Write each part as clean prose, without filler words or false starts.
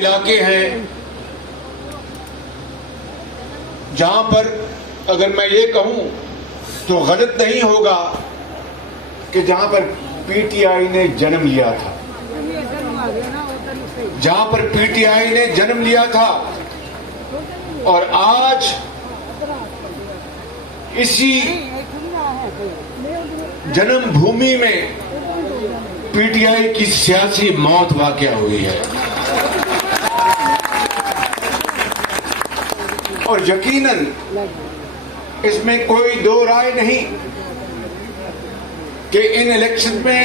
علاقے ہیں جہاں پر اگر میں یہ کہوں تو غلط نہیں ہوگا کہ جہاں پر پی ٹی آئی نے جنم لیا تھا، جہاں پر پی ٹی آئی نے جنم لیا تھا، اور آج اسی جنم بھومی میں پی ٹی آئی کی سیاسی موت واقع ہوئی ہے۔ اور یقیناً اس میں کوئی دو رائے نہیں کہ ان الیکشن میں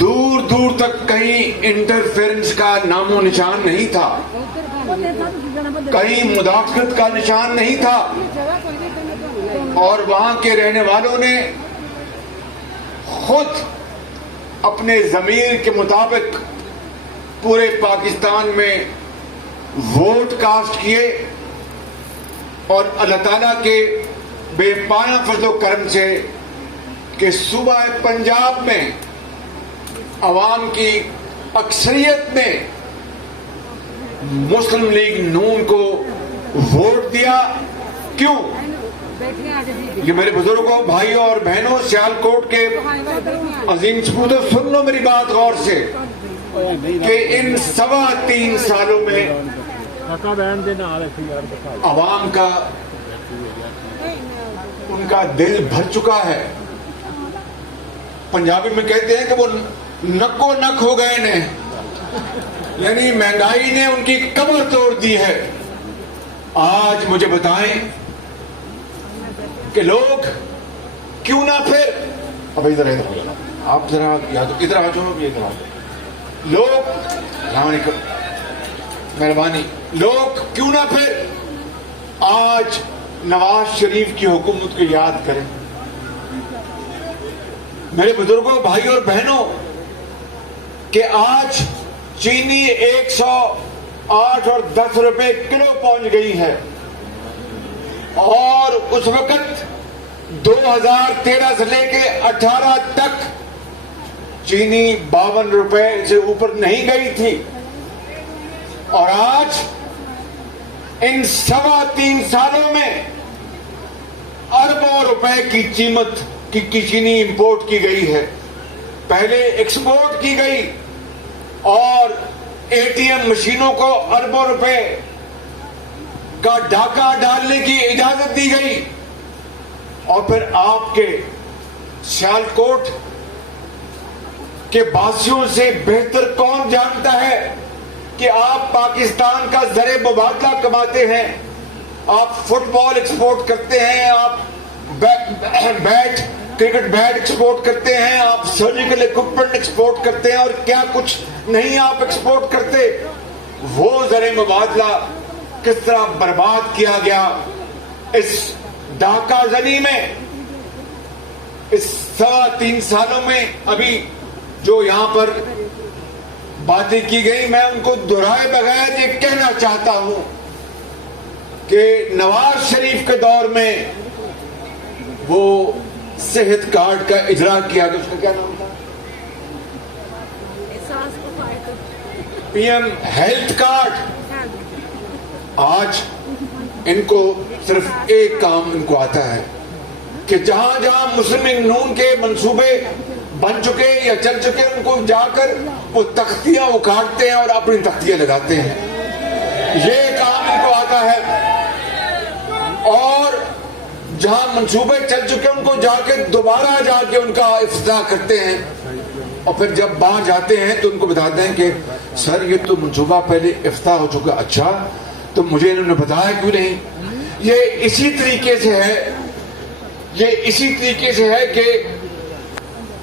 دور دور تک کہیں انٹرفیرنس کا نام و نشان نہیں تھا، کہیں مداخلت کا نشان نہیں تھا، اور وہاں کے رہنے والوں نے خود اپنے ضمیر کے مطابق پورے پاکستان میں ووٹ کاسٹ کیے، اور اللہ تعالیٰ کے بے پایہ فضل و کرم سے کہ صوبہ پنجاب میں عوام کی اکثریت نے مسلم لیگ نون کو ووٹ دیا۔ کیوں؟ یہ میرے بزرگوں، بھائیوں اور بہنوں، سیالکوٹ کے عظیم سپوتوں، سن لو میری بات غور سے کہ ان 3.25 سالوں میں عوام کا ان کا دل بھر چکا ہے۔ پنجابی میں کہتے ہیں کہ وہ نکو نک ہو گئے نے، یعنی مہنگائی نے ان کی کمر توڑ دی ہے۔ آج مجھے بتائیں کہ لوگ کیوں نہ پھر اب ادھر آپ ذرا یا تو ادھر آ جاؤ، ادھر آ جاؤ لوگ، السلام علیکم، مہربانی، لوگ کیوں نہ پھر آج نواز شریف کی حکومت کو یاد کریں۔ میرے بزرگوں، بھائیوں اور بہنوں، کہ آج چینی 108 اور 10 روپے کلو پہنچ گئی ہے، اور اس وقت 2013 سے لے کے 18 تک چینی 52 روپے سے اوپر نہیں گئی تھی، اور آج ان 3.25 سالوں میں اربوں روپے کی قیمت کی چینی امپورٹ کی گئی ہے۔ پہلے ایکسپورٹ کی گئی اور اے ٹی ایم مشینوں کو اربوں روپے کا ڈاکہ ڈالنے کی اجازت دی گئی، اور پھر آپ کے سیالکوٹ کے باسیوں سے بہتر کون جانتا ہے کہ آپ پاکستان کا زر مبادلہ کماتے ہیں، آپ فٹ بال ایکسپورٹ کرتے ہیں، آپ بیٹ، کرکٹ بیٹ ایکسپورٹ کرتے ہیں، آپ سرجیکل اکوپمنٹ ایکسپورٹ کرتے ہیں، اور کیا کچھ نہیں آپ ایکسپورٹ کرتے۔ وہ زر مبادلہ کس طرح برباد کیا گیا اس ڈاکہ زنی میں، اس 3.25 سالوں میں۔ ابھی جو یہاں پر باتیں کی گئی، میں ان کو دہرائے بغیر یہ کہنا چاہتا ہوں کہ نواز شریف کے دور میں وہ صحت کارڈ کا اجرا کیا گیا، اس کا کیا نام تھا، پی ایم ہیلتھ کارڈ۔ آج ان کو صرف ایک کام ان کو آتا ہے کہ جہاں جہاں مسلم لیگ نون کے منصوبے بن چکے یا چل چکے، ان کو جا کر وہ تختیاں اکھاڑتے ہیں اور اپنی تختیاں لگاتے ہیں۔ یہ کام ان کو آتا ہے، اور جہاں منصوبے چل چکے ان کو جا کے دوبارہ جا کے ان کا افتتاح کرتے ہیں، اور پھر جب باہر جاتے ہیں تو ان کو بتاتے ہیں کہ سر یہ تو منصوبہ پہلے افتتاح ہو چکا۔ اچھا، تو مجھے انہوں نے بتایا کیوں نہیں؟ یہ اسی طریقے سے ہے، یہ اسی طریقے سے ہے کہ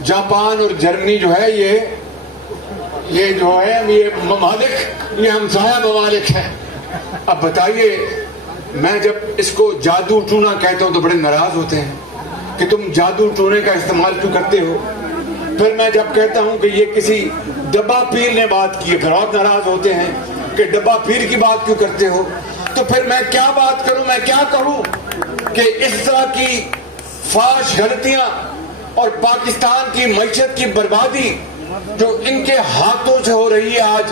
جاپان اور جرمنی جو ہے یہ جو ہے یہ ممالک، یہ ہمسایہ ممالک ہیں۔ اب بتائیے، میں جب اس کو جادو ٹونا کہتا ہوں تو بڑے ناراض ہوتے ہیں کہ تم جادو ٹونے کا استعمال کیوں کرتے ہو۔ پھر میں جب کہتا ہوں کہ یہ کسی ڈبہ پیر نے بات کی ہے، پھر اور ناراض ہوتے ہیں کہ ڈبہ پیر کی بات کیوں کرتے ہو۔ تو پھر میں کیا بات کروں، میں کیا کہوں کہ اس طرح کی فاش غلطیاں اور پاکستان کی معیشت کی بربادی جو ان کے ہاتھوں سے ہو رہی ہے آج،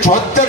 74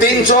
300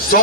100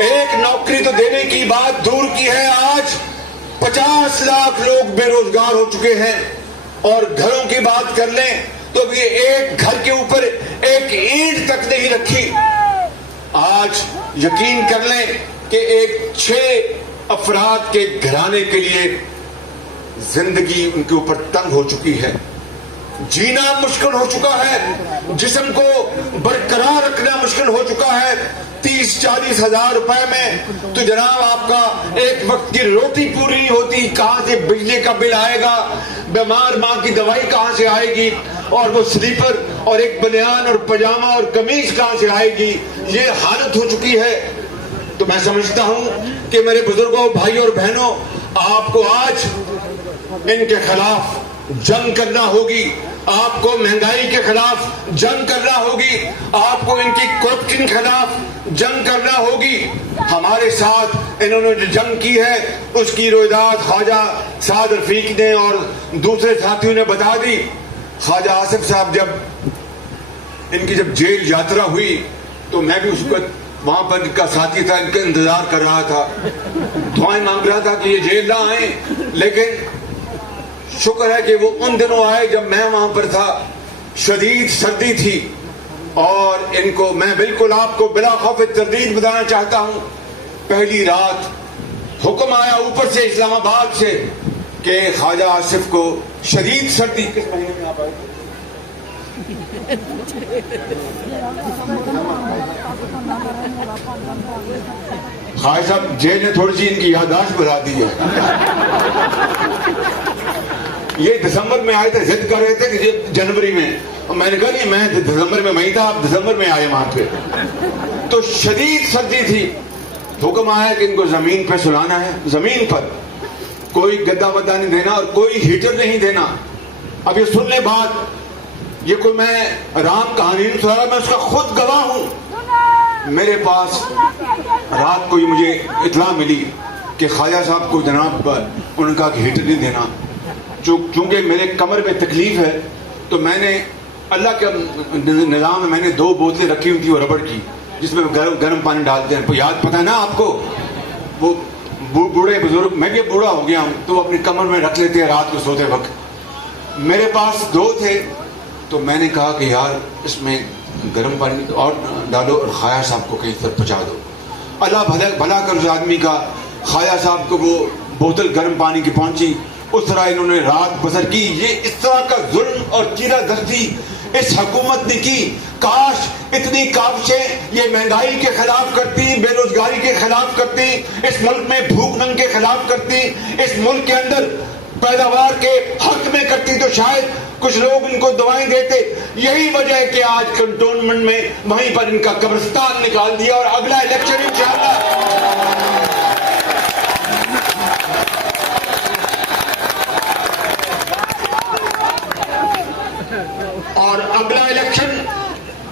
ایک نوکری تو دینے کی بات دور کی ہے، آج 50 لاکھ لوگ بے روزگار ہو چکے ہیں، اور گھروں کی بات کر لیں تو بھی ایک گھر کے اوپر ایک اینٹ تک نہیں رکھی۔ آج یقین کر لیں کہ ایک 6 افراد کے گھرانے کے لیے زندگی ان کے اوپر تنگ ہو چکی ہے، جینا مشکل ہو چکا ہے، جسم کو برقرار رکھنا مشکل ہو چکا ہے۔ 30-40 ہزار روپے میں تو جناب آپ کا ایک وقت کی روٹی پوری نہیں ہوتی، کہاں سے بجلی کا بل آئے گا، بیمار ماں کی دوائی کہاں سے آئے گی، اور وہ سلیپر اور ایک بنیان اور پجامہ اور قمیض کہاں سے آئے گی، یہ حالت ہو چکی ہے۔ تو میں سمجھتا ہوں کہ میرے بزرگوں، بھائیوں اور بہنوں، آپ کو آج ان کے خلاف جنگ کرنا ہوگی، آپ کو مہنگائی کے خلاف جنگ کرنا ہوگی، آپ کو ان کی کرپشن کے خلاف جنگ کرنا ہوگی۔ ہمارے ساتھ انہوں نے جو جنگ کی ہے اس کی رویداد خواجہ سعد رفیق نے اور دوسرے ساتھیوں نے بتا دی۔ خواجہ آصف صاحب ان کی جب جیل یاترا ہوئی تو میں بھی اس وقت وہاں پر ان کا ساتھی تھا، ان کا انتظار کر رہا تھا، دعائیں مانگ رہا تھا کہ یہ جیل نہ آئیں، لیکن شکر ہے کہ وہ ان دنوں آئے جب میں وہاں پر تھا، شدید سردی تھی، اور ان کو میں بالکل آپ کو بلا خوف تردید بتانا چاہتا ہوں، پہلی رات حکم آیا اوپر سے اسلام آباد سے کہ خواجہ آصف کو شدید سردی۔ کس مہینے میں آپ آئے تھے؟ خواجہ صاحب جیل نے تھوڑی سی ان کی یادداشت بڑھا دی ہے، یہ دسمبر میں آئے تھے، ضد کر رہے تھے کہ جنوری میں، اور میں نے کہا نہیں، میں دسمبر میں وہیں تھا، آپ دسمبر میں آئے وہاں پہ۔ تو شدید سردی تھی، حکم آیا کہ ان کو زمین پہ سلانا ہے، زمین پر کوئی گدا ودا نہیں دینا اور کوئی ہیٹر نہیں دینا۔ اب یہ سن لیں بات، یہ کوئی میں رام کہانی نہیں سنا رہا، میں اس کا خود گواہ ہوں۔ میرے پاس رات کو یہ مجھے اطلاع ملی کہ خواجہ صاحب کو جناب ان کا ہیٹر نہیں دینا، چونکہ میرے کمر میں تکلیف ہے، تو میں نے اللہ کے نظام میں نے 2 بوتلیں رکھی ہوئی تھی وہ ربڑ کی، جس میں گرم پانی ڈالتے ہیں، یاد پتہ ہے نا آپ کو، وہ بوڑھے بزرگ، میں بھی بوڑھا ہو گیا ہوں تو اپنی کمر میں رکھ لیتے ہیں رات کو سوتے وقت۔ میرے پاس 2 تھے، تو میں نے کہا کہ یار اس میں گرم پانی اور ڈالو اور خواجہ صاحب کو کہیں پر پہنچا دو۔ اللہ بھلا کر اس آدمی کا، خواجہ صاحب کو وہ بوتل گرم پانی کی پہنچی، اس طرح انہوں نے رات بسر کی۔ یہ اس طرح کا ظلم اور چیرہ دستی اس حکومت نے کی، کاش اتنی کاوشیں یہ مہنگائی کے خلاف کرتی، بے روزگاری کے خلاف کرتی، اس ملک میں بھوک ننگ کے خلاف کرتی، اس ملک کے اندر پیداوار کے حق میں کرتی، تو شاید کچھ لوگ ان کو دعائیں دیتے۔ یہی وجہ ہے کہ آج کنٹونمنٹ میں وہیں پر ان کا قبرستان نکال دیا، اور اگلا الیکشن انشاءاللہ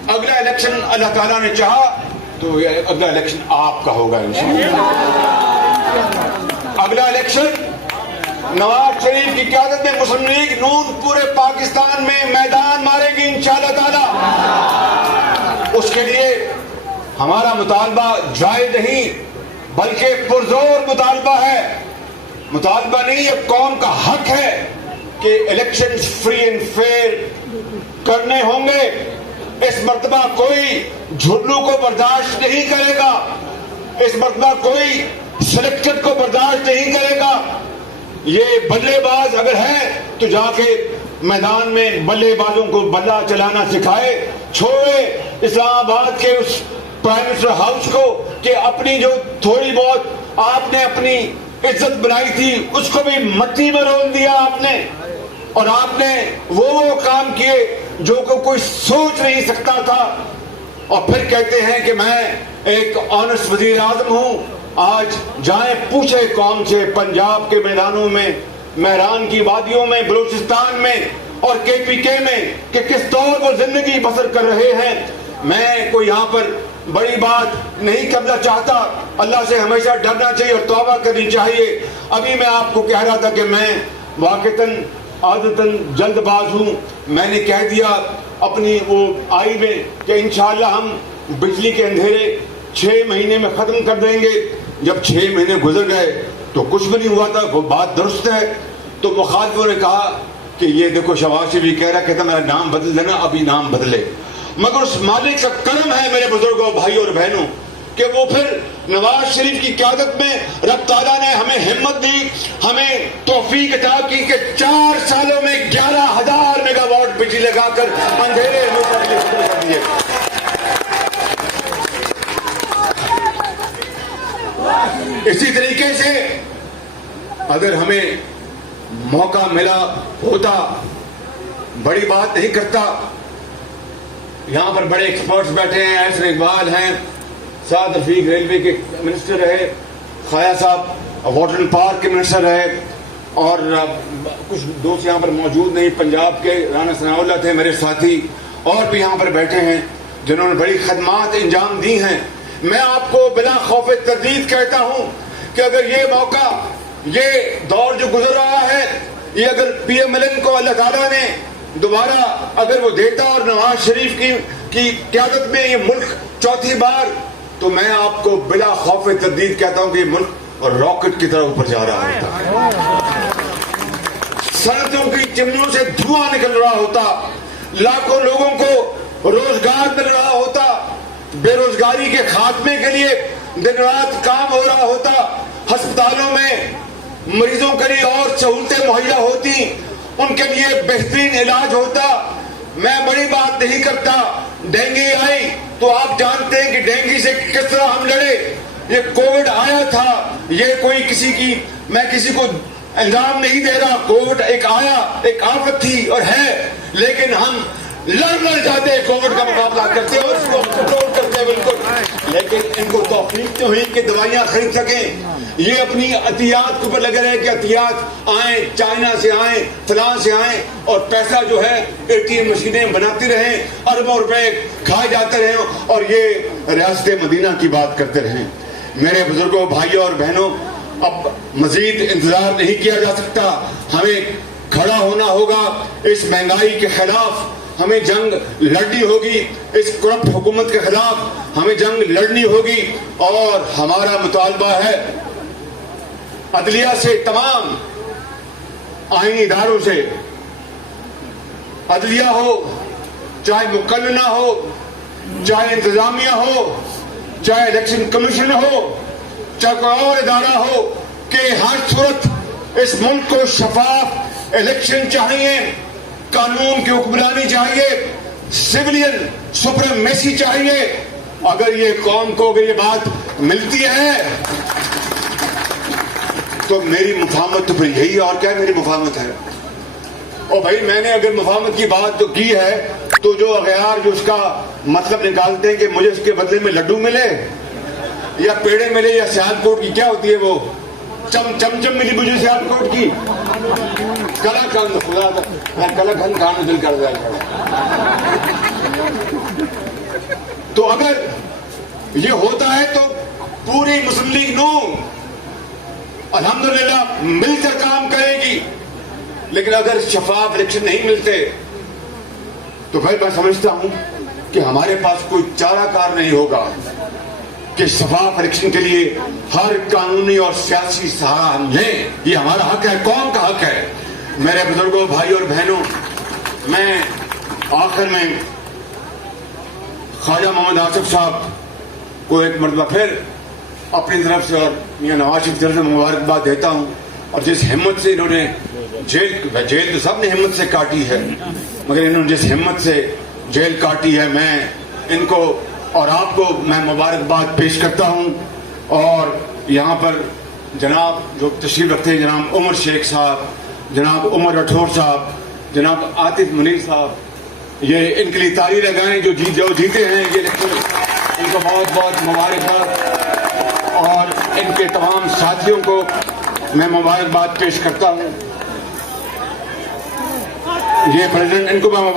اگلا الیکشن اللہ تعالیٰ نے چاہا تو اگلا الیکشن آپ کا ہوگا انشاءاللہ۔ اگلا الیکشن نواز شریف کی قیادت میں مسلم لیگ نون پورے پاکستان میں میدان مارے گی انشاءاللہ تعالیٰ۔ اس کے لیے ہمارا مطالبہ جائز نہیں بلکہ پرزور مطالبہ ہے، مطالبہ نہیں، یہ قوم کا حق ہے کہ الیکشن فری اینڈ فیئر کرنے ہوں گے۔ اس مرتبہ کوئی جھلو کو برداشت نہیں کرے گا، اس مرتبہ کوئی سلیکٹڈ کو برداشت نہیں کرے گا۔ یہ بلے باز اگر ہے تو جا کے میدان میں بلے بازوں کو بلہ چلانا سکھائے، چھوڑے اسلام آباد کے اس پرائم منسٹر ہاؤس کو کہ اپنی جو تھوڑی بہت آپ نے اپنی عزت بنائی تھی اس کو بھی مٹی میں رول دیا آپ نے، اور آپ نے وہ کام کیے جو کوئی سوچ نہیں سکتا تھا، اور پھر کہتے ہیں کہ میں ایک آنسٹ وزیر اعظم ہوں۔ آج جائیں پوچھے قوم سے پنجاب کے میدانوں میں، مہران کی وادیوں میں، بلوچستان میں اور KPK میں کہ کس طور وہ زندگی بسر کر رہے ہیں۔ میں کوئی یہاں پر بڑی بات نہیں کرنا چاہتا، اللہ سے ہمیشہ ڈرنا چاہیے اور توبہ کرنی چاہیے۔ ابھی میں آپ کو کہہ رہا تھا کہ میں واقعتاً عادتاً جلد باز ہوں، میں نے کہہ دیا اپنی وہ آئی میں کہ انشاءاللہ ہم بجلی کے اندھیرے 6 مہینے میں ختم کر دیں گے. جب 6 مہینے گزر گئے تو کچھ بھی نہیں ہوا تھا. وہ بات درست ہے. تو مخالفوں نے کہا کہ یہ دیکھو شہباز شریف کہہ رہا کہتا میرا نام بدل دینا, ابھی نام بدلے. مگر اس مالک کا کرم ہے میرے بزرگوں, بھائیوں اور بہنوں, کہ وہ پھر نواز شریف کی قیادت میں رب تعالیٰ نے ہمیں ہمت دی, ہمیں توفیق عطا کی کہ 4 سالوں میں 11,000 میگا واٹ بجلی لگا کر اندھیرے ختم کر دیے. اسی طریقے سے اگر ہمیں موقع ملا ہوتا, بڑی بات نہیں کرتا, یہاں پر بڑے ایکسپرٹس بیٹھے ہیں, ایسر اقبال ہیں, سعد رفیق ریلوے کے منسٹر رہے, خایا صاحب واٹر اینڈ پارک کے منسٹر رہے, اور کچھ دوست یہاں پر موجود نہیں, پنجاب کے رانا ثناء اللہ تھے میرے ساتھی, اور بھی یہاں پر بیٹھے ہیں جنہوں نے بڑی خدمات انجام دی ہیں. میں آپ کو بلا خوف تردید کہتا ہوں کہ اگر یہ موقع, یہ دور جو گزر رہا ہے, یہ اگر پی ایم ایل این کو اللہ تعالیٰ نے دوبارہ اگر وہ دیتا اور نواز شریف کی قیادت میں یہ ملک 4تھی بار, تو میں آپ کو بلا خوف تردید کہتا ہوں کہ یہ ملک راکٹ کی طرح اوپر جا رہا ہوتا, صنعتوں کی چمنیوں سے دھواں نکل رہا ہوتا, لاکھوں لوگوں کو روزگار مل رہا ہوتا, بے روزگاری کے خاتمے کے لیے دن رات کام ہو رہا ہوتا, ہسپتالوں میں مریضوں کے لیے اور سہولتیں مہیا ہوتی, ان کے لیے بہترین علاج ہوتا. میں بڑی بات نہیں کرتا, ڈینگی آئی تو آپ جانتے ہیں کہ ڈینگی سے کس طرح ہم لڑے. یہ کووڈ آیا تھا, یہ کوئی میں کسی کو الزام نہیں دے رہا, کووڈ ایک آیا, ایک آفت تھی اور ہے, لیکن ہم لڑ جاتے ہیں, کووڈ کا مقابلہ کرتے اور اس کو کنٹرول کرتے ہیں بالکل. لیکن ان کو توفیق تو ہوئی کہ دوائیاں خرید سکیں. یہ اپنی عطیات کے اوپر لگے رہے کہ عطیات آئیں, چائنا سے آئیں, فلاں سے آئیں, اور پیسہ جو ہے ATM مشینیں بناتی رہیں, اربوں روپے کھائے جاتے رہیں, اور یہ ریاست مدینہ کی بات کرتے رہیں. میرے بزرگوں, بھائیوں اور بہنوں, اب مزید انتظار نہیں کیا جا سکتا. ہمیں کھڑا ہونا ہوگا اس مہنگائی کے خلاف, ہمیں جنگ لڑنی ہوگی, اس کرپٹ حکومت کے خلاف ہمیں جنگ لڑنی ہوگی. اور ہمارا مطالبہ ہے عدلیہ سے, تمام آئینی اداروں سے, عدلیہ ہو, چاہے مقننہ ہو, چاہے انتظامیہ ہو, چاہے الیکشن کمیشن ہو, چاہے کوئی اور ادارہ ہو, کہ ہر صورت اس ملک کو شفاف الیکشن چاہیے, قانون کی حکمرانی چاہیے, سویلین سپریمیسی چاہیے. اگر یہ قوم کو یہ بات ملتی ہے تو میری مفاہمت تو پھر یہی, اور کیا میری مفاہمت ہے. اور بھائی میں نے اگر مفاہمت کی بات تو کی ہے, تو جو اغیار جو اس کا مطلب نکالتے ہیں کہ مجھے اس کے بدلے میں لڈو ملے یا پیڑے ملے یا سیال کوٹ کی کیا ہوتی ہے وہ چم ملی مجھے سیال کوٹ کی, کلا کن خدا میں کلا کن کھانا دل کر جائے. تو اگر یہ ہوتا ہے تو پوری مسلم لیگ نون الحمدللہ مل کر کام کرے گی. لیکن اگر شفاف الیکشن نہیں ملتے تو پھر میں سمجھتا ہوں کہ ہمارے پاس کوئی چارہ کار نہیں ہوگا کہ شفاف الیکشن کے لیے ہر قانونی اور سیاسی سہارا ہم لیں. یہ ہمارا حق ہے, قوم کا حق ہے. میرے بزرگوں, بھائیوں اور بہنوں, میں آخر میں خواجہ محمد آصف صاحب کو ایک مرتبہ پھر اپنی طرف سے اور میاں نواز شریف کی طرف سے مبارکباد دیتا ہوں. اور جس ہمت سے انہوں نے جیل تو سب نے ہمت سے کاٹی ہے, مگر انہوں نے جس ہمت سے جیل کاٹی ہے, میں ان کو اور آپ کو میں مبارکباد پیش کرتا ہوں. اور یہاں پر جناب جو تشریف رکھتے ہیں, جناب عمر شیخ صاحب, جناب عمر رٹھور صاحب, جناب عاطف منیر صاحب, یہ ان کے لیے تالی لگائیں جو جیتے ہیں یہ الیکشن, ان کو بہت بہت مبارکباد. اور ان کے تمام ساتھیوں کو میں مبارکباد پیش کرتا ہوں. یہ پریزیڈنٹ ان کو میں